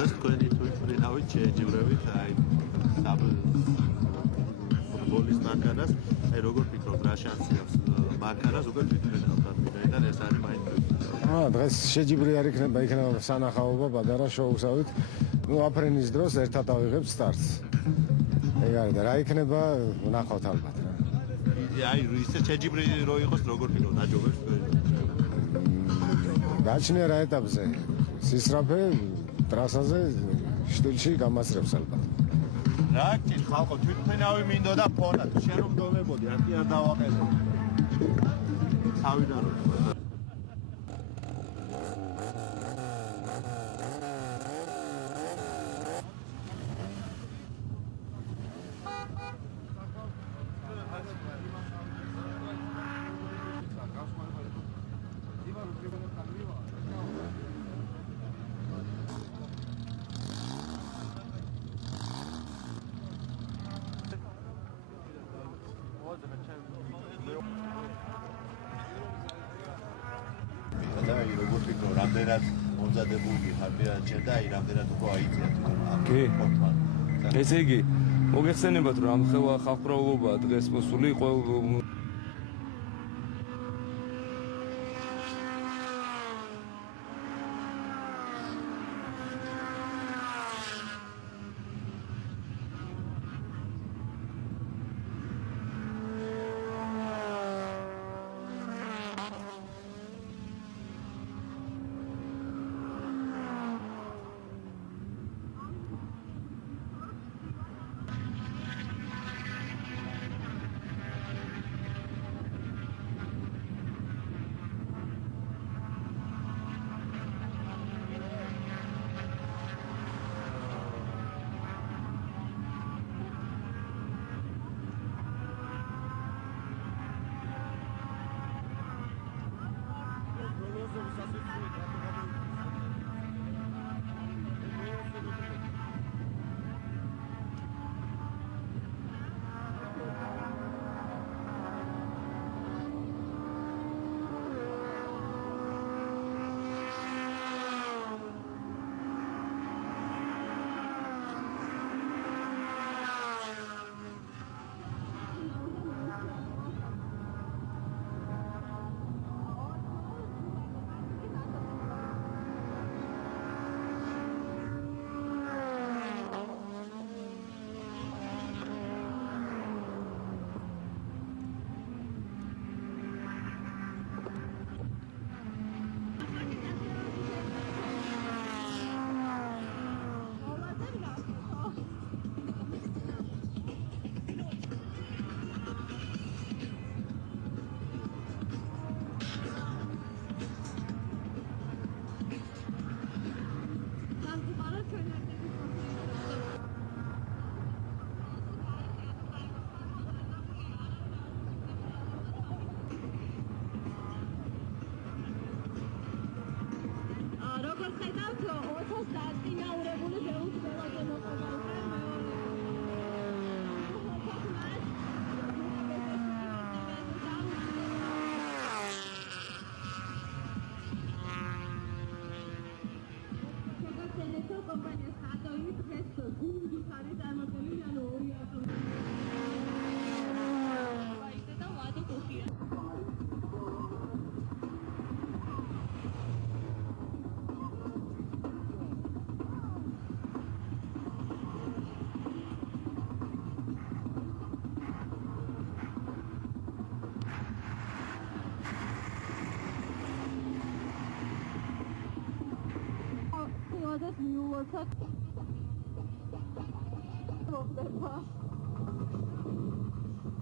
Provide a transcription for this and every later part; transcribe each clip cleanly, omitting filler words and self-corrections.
დღეს თქვენი თვითმფრინავით შეეჯიბრებით აი ფუტბოლის მანქანას, აი როგორ ფიქრობთ, რა შანსი აქვს მანქანას უკვე თვითმფრინავთან ვინაიდან ეს არის მაინც დღეს შეჯიბრი არ იქნება სანახაობა პატარა შოუსავით. აფრენის დროს ერთად ავიღებ სტარტს. ეგ არის და რა იქნება ნახავთ ალბათ რა. აი ისე შეჯიბრი რო იყოს როგორ ფიქრობთ აჯობებს გაჩნია რა ეტაპზე. სისრაფე ტრასაზე შტილში გამასწრებს ალბათ. რა გჭირთ ხალხო თვითმფრინავი მინდოდა ფონად შენ რომ დომებოდი არტი არ დავაყენო. თავიდან რო აი როგორ ფიქრობ, რამდენად მომზადებული ხარბიანჩე და აი რამდენად უკვე აიწია თვითონ ესე იგი მოგეხსენებათ რომ ამ ხალხმრავლობა დღეს მოსული იყო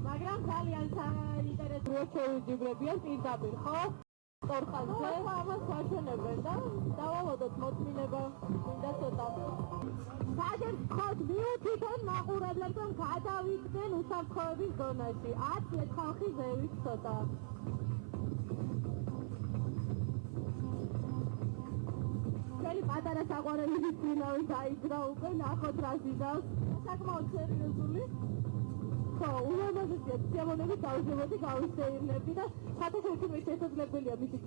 მაგრამ ძალიან საინტერესო ჯიბრებიან პირდაპირ, ხო? ტორხანზე ამას ვაშენებენ და დავალოდოთ მოწმინება მინდა ცოტა. სადაც ხოთ თვითონ მაყურებლებთან გადავიდგენ უსაფრთხოების ზონაში. 10 ხალხი ზევით ცოტა. პატარა საყვარელი ვიწინავი დაიძრა უკვე ნახოთ რა ზიდავს. საკმაოდ სერიოზული. ხო, უამაზესია სიამოვნებით დავუშვებოდი გავისეირნებდი და საერთოდ შესაძლებელია მისი.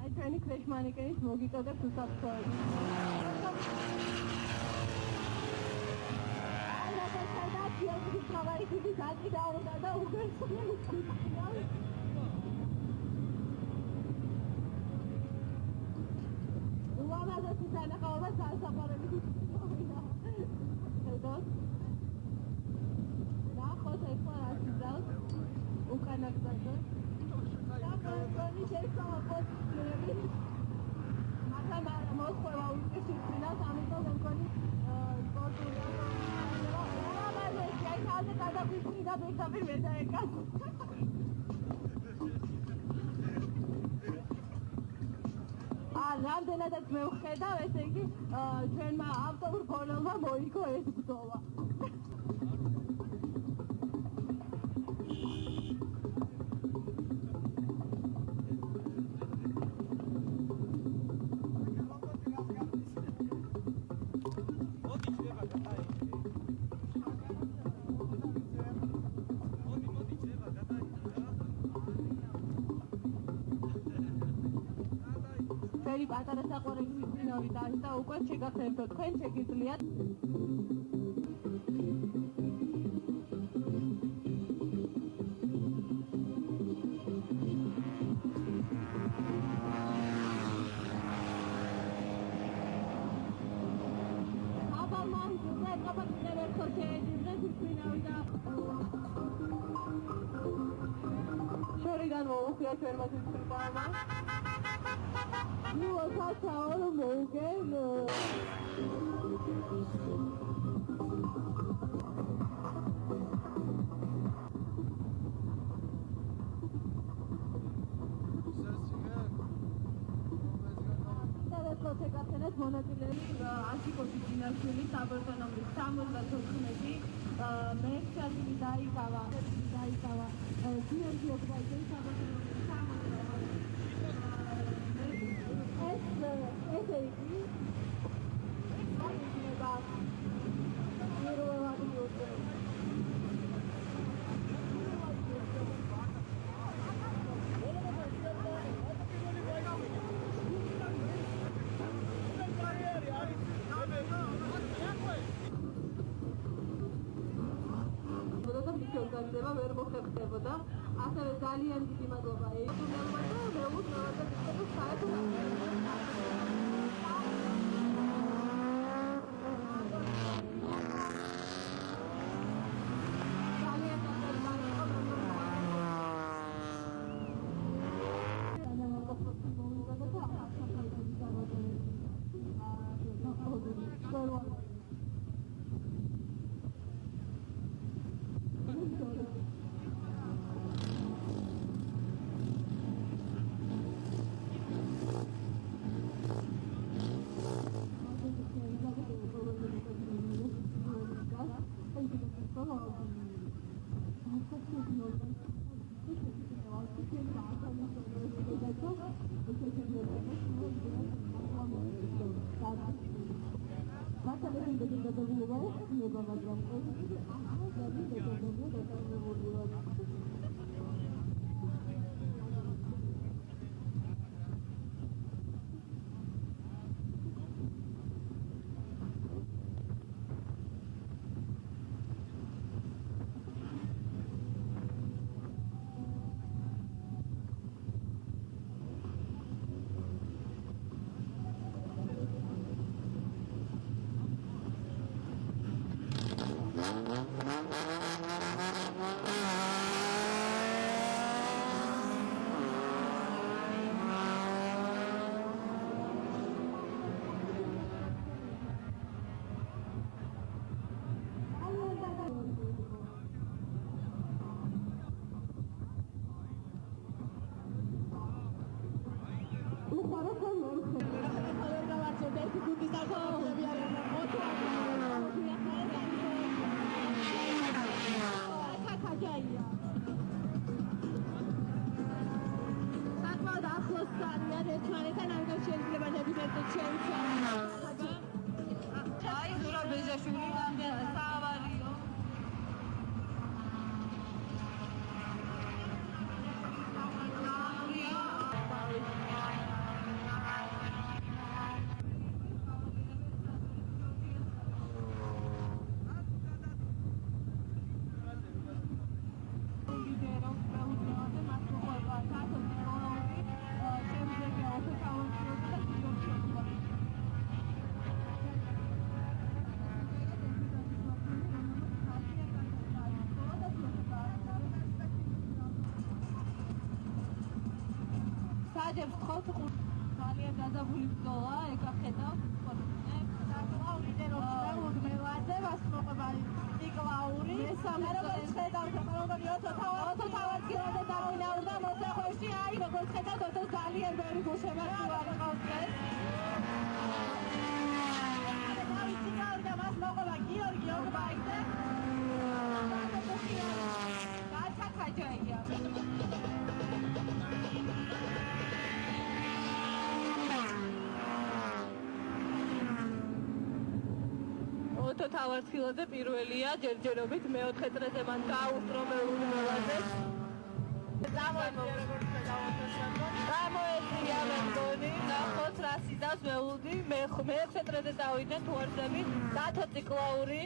აი თქვენი კრეშმანიკენის მოგიწოდებს უსაფრთხოების. ულამაზესი სანახაობა სასაფარების ნახოთ ეხლა რა იზავს უკანა გზაზე საფრთხენი შეცვალა პოზიციები მაგრამ მოსწვა უკეთესია ამიტომ მგონი სპორტულია ულამაზესი აი თავზე გადაგვიწმინდა და პირდაპირ ვერ დაეკაც რამდენადაც მე ვხედავ, ესე იგი, ჩვენმა ავტობურ ფონელმა მოიგო ეს ბრძოლა. ფერი პატარა საყვარელი ვინავით არის და უკვე შეგახსენებთ თქვენ შეგიძლიათ შორიდან მოუხია ჩვენმა სიტყვამა Nu, așa o mogel. შეგახსენეთ მონაწილეები ანტიკოთი ძინაშვილი საბოლოო 74 მექსიკაში დაიკავა გიორგი ოქრაიძე საბოლოო ესე იგი organizება ვერ მოხერხდებოდა. ასევე ძალიან დიდი მადლობა ეჭვმელმა და მეუღლეთა ვაჯებს ხოთ ძალიან დაძაბული ბრძოლა ეკახედავთ სპორტსმენებს საკმაოდ ლიდერობს და უდმევაზე მასწავლებელი ნიკლაური მესამე როგორც ხედავთ როგორი ოთო თავად გიოდა დავინაურდა მოსახვევში აი როგორც ხედავთ ოთო ძალიან ბევრი გულშემატკივარი ყავს ეს და მას მოყოლა გიორგი ოგბაიძე ოტო თავარცხილაძე პირველია ჯერჯერობით მეოთხე წრეზე მან გაუსწრო მეუღლეზე გამოეწია მე მგონი ნახოთ რა სიდავს მეუღლი მეექვსე წრეზე დავიდნენ თუარცემი დათო ციკლაური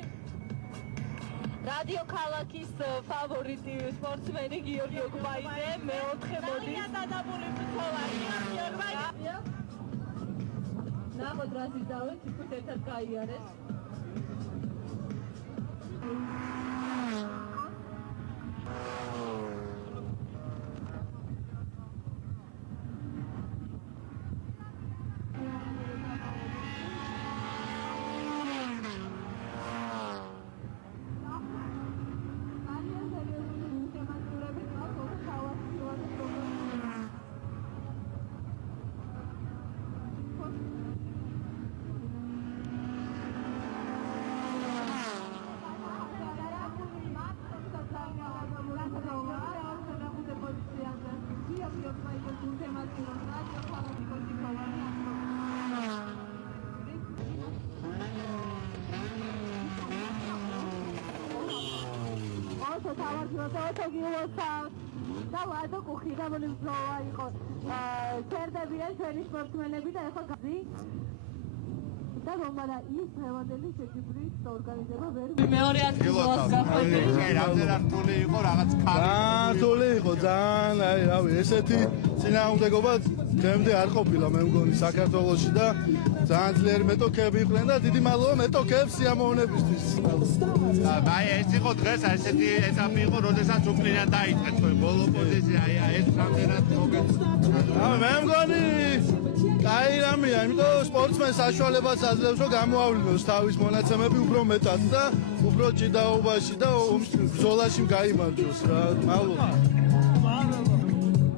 რადიო ქალაქის ფავორიტი სპორტსმენი გიორგი ოგბაიძე მეოთხე მოდის დადაბული ბრძოლა გიორგი ოგბაიძე ნახოთ რა სიდავენ თითქოს ერთად გაიარეს და ვადო კუხიდაბული ბრძოლა იყო კერდებიან ჩვენი სპორტსმენები და ეხლა გაზი და მომადა ის დღევანდელი შეჯიბრით ორგანიზება ვერ მეორე ადგილას გახვედრით რამდენად რთული იყო რაღაც რთული იყო ძალიან აი რავი ესეთი წინააღმდეგობა დღემდე არ ყოფილა მე მგონი საქართველოში და ძალიან ძლიერი მეტოქეები იყვნენ და დიდი მადლობა მეტოქეებს სიამოვნებისთვის. აი ეს იყო დღეს ესეთი ეტაპი იყო, როდესაც უკრინან დაიწყეთ თქვენ ბოლო პოზიცია, აი ეს რამდენად მოგეწონა. მე მგონი კაი რამეა, იმიტომ სპორტსმენს საშუალებას აძლევს რომ გამოავლინოს თავის მონაცემები უფრო მეტად და უფრო ჭიდაობაში და ბრძოლაში გაიმარჯვოს რა. მადლობა.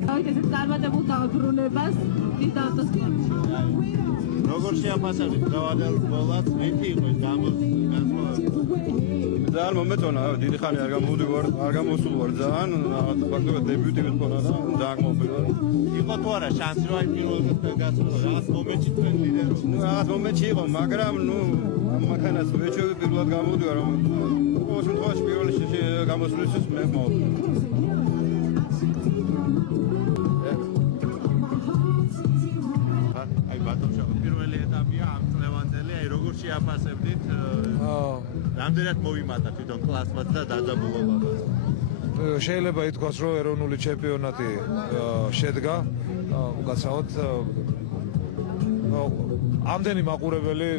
აი ეს წარმატებულ დაბრუნებას ის დავსწრებით. როგორ შეაფასებთ დღევანდელ ბოლოს? მითი იყო ეს ძალიან მომეწონა, დიდი ხანი არ გამოვდივარ, არ გამოსულ ვარ ძალიან, ფაქტობრივად დებიუტი მქონდა და ძალიან მოვიდა. იყო თუ არა შანსი რომ აი პირველ დღეს გასულა რაღაც მომენტში თქვენ ლიდერობთ? რაღაც მომენტში იყო, მაგრამ ამ მანქანას ვეჩვევი პირველად გამოვდივარ, რომ ყოველ შემთხვევაში პირველი გამოსვლისთვის მე მოვიდა. პირველი ეტაპია ამ წლევანდელი, აი როგორ შეაფასებდით? რამდენად მოვიმატა თვითონ კლასმაც და დაძაბულობებას? შეიძლება ითქვას, რომ ეროვნული ჩემპიონატი შედგა, უკაცრავად ამდენი მაყურებელი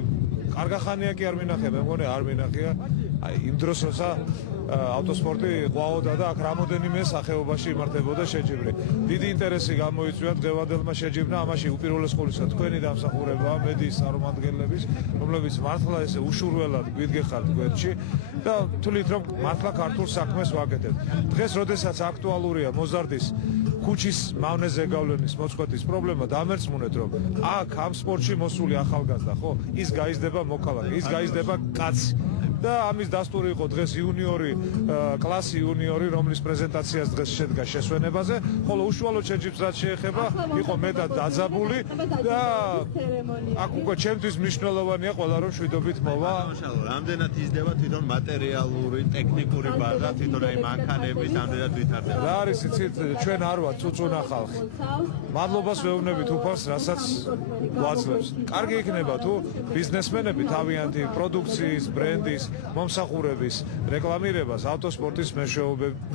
კარგახანია კი არ მინახია, მე მგონი არ მინახია. აი იმ დროს როცა ავტოსპორტი ყვაოდა და აქ რამოდენიმე სახეობაში იმართებოდა შეჯიბრი. დიდი ინტერესი გამოიწვია დღევანდელმა შეჯიბრმა, ამაში უპირველეს ყოვლისა თქვენი დამსახურებაა, მედიის წარმომადგენლების, რომლებიც მართლა ესე უშურველად გვიდგეხართ გვერდში და თვლით რომ მართლა ქართულ საქმეს ვაკეთებთ. დღეს როდესაც აქტუალურია მოზარდის ქუჩის მავნეზე გავლენის მოწყვეტის პრობლემა, დამერწმუნეთ რომ აქ ამ სპორტში მოსული ახალგაზრდა, ხო, ის გაიზრდება მოქალაქე, ის გაიზრდება კაცი. და ამის დასტური იყო დღეს იუნიორი კლასი იუნიორი, რომლის პრეზენტაციას დღეს შედგა შესვენებაზე, ხოლო უშუალოდ შეჯიბრს რაც შეეხება, იყო მეტად დაძაბული და აქ უკვე ჩემთვის მნიშვნელოვანია ყველა რომ შვიდობით მოვა. რამდენად იზრდება თვითონ მატერიალური, ტექნიკური ბაზა, თვითონ აი მანქანების რამდენად ვითარდება? რა არის იცით, ჩვენ არ ვართ წუწუნა ხალხი. მადლობას ვეუბნებით უფალს, რასაც გვაძლევს. კარგი იქნება თუ ბიზნესმენები თავიანთი პროდუქციის, ბრენდის მომსახურების რეკლამირებას ავტოსპორტის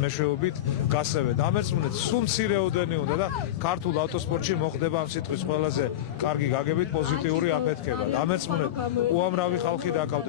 მეშვეობით გასცევენ. დამერწმუნეთ, სულ მცირეოდენი უნდა და ქართულ ავტოსპორტში მოხდება ამ სიტყვის ყველაზე კარგი გაგებით პოზიტიური აფეთქება. დამერწმუნეთ, უამრავი ხალხი დაკავდება.